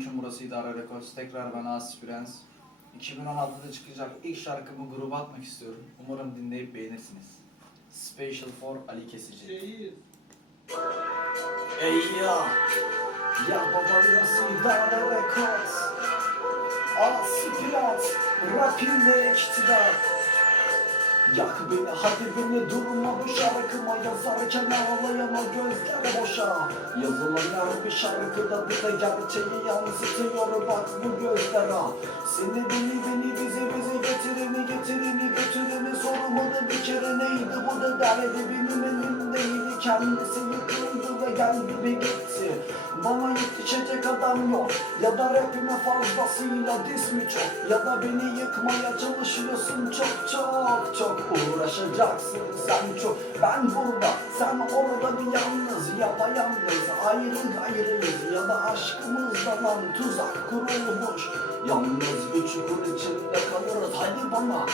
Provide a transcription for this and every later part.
Selamünaleyküm, burası İdare Records. Tekrar ben Asi Prens. 2016'da çıkacak ilk şarkımı gruba atmak istiyorum. Umarım dinleyip beğenirsiniz. Special for Ali Kesici. Ey ya baba burası İdare Records. Asi Prens, rapinle iktidar. Yak beni hadi beni durma bu şarkıma yazarken ağlayan o gözler boşa. Yazılan her bir şarkıda bir de gerçeği yansıtıyor bak bu gözler ha. Seni beni bizi getireni sormadı bir kere neydi bu da derdi benim elimdeydi. Kendisi yıkıldı ve geldi ve gitti. Bana yetişecek adam yok ya da rapime fazlasıyla diz mi çok ya da beni yıkmaya çalışıyorsun çok uğraşacaksın sen çok. Ben burada sen orada bir yalnız yapayalnız ayrıyız ya da aşkımızdan lan tuzak kurulmuş. Yalnız bir çukur içinde kalırız hadi bana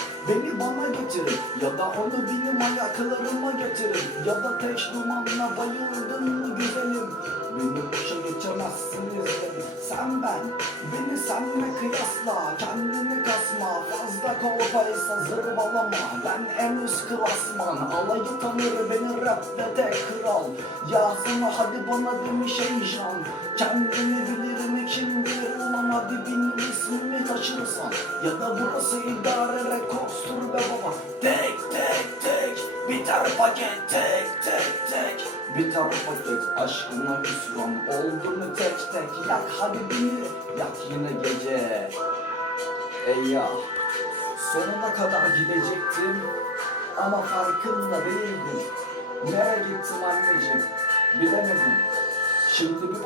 getirin ya da onu benim ayaklarıma getirin ya da tek dumanına bayıldın mı güzelim. Beni boşa geçemezsiniz dedim. Sen beni senle kıyasla. Kendini kasma, fazla kolpaysa zırvalama. Ben en üst klasman, alayı tanır beni rapte tek kral. Yazma hadi bana demiş heyecan. Kendini bilirim kim bilir ulan hadi benim ismimi taşırsan. Ya da burası İdare Records'tur be baba. Tek biter paket tek. Bir tarafa geç aşkına hüsran oldu mu tek yak hadi beni yak yine gece. Ey ya sonuna kadar gidecektim ama farkında değildim. Nereye gittim anneciğim bilemedim. Şimdi bir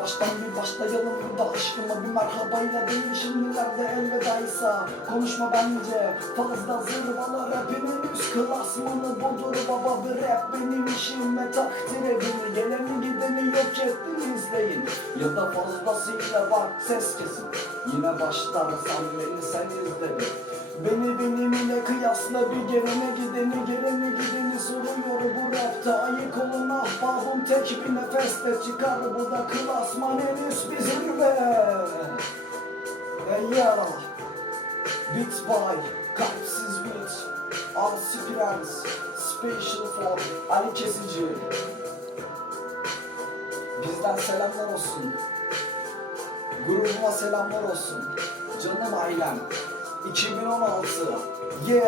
başlayalım burada aşkıma bir merhabayla değil şimdilerde elvedaysa. Konuşma bence fazla zırvalar rapinin üst klasmanı budur baba. Bir rap benim işim ve takdir edin. Geleni gideni yok ettin izleyin. Ya da fazlasıyla bak ses kesin. Yine başlarsan beni sen izledin. Beni benimle kıyasla bir gelene gideni soruyor bu rapte. Ayık olun ahbabım tek bir nefeste çıkar bu da klasman en üst bir zirve. Ey ya Beat by Kalpsiz Beat Asi Prens Special for Ali Kesici. Bizden selamlar olsun. Grubuma selamlar olsun. Canım ailem 2016 yeah.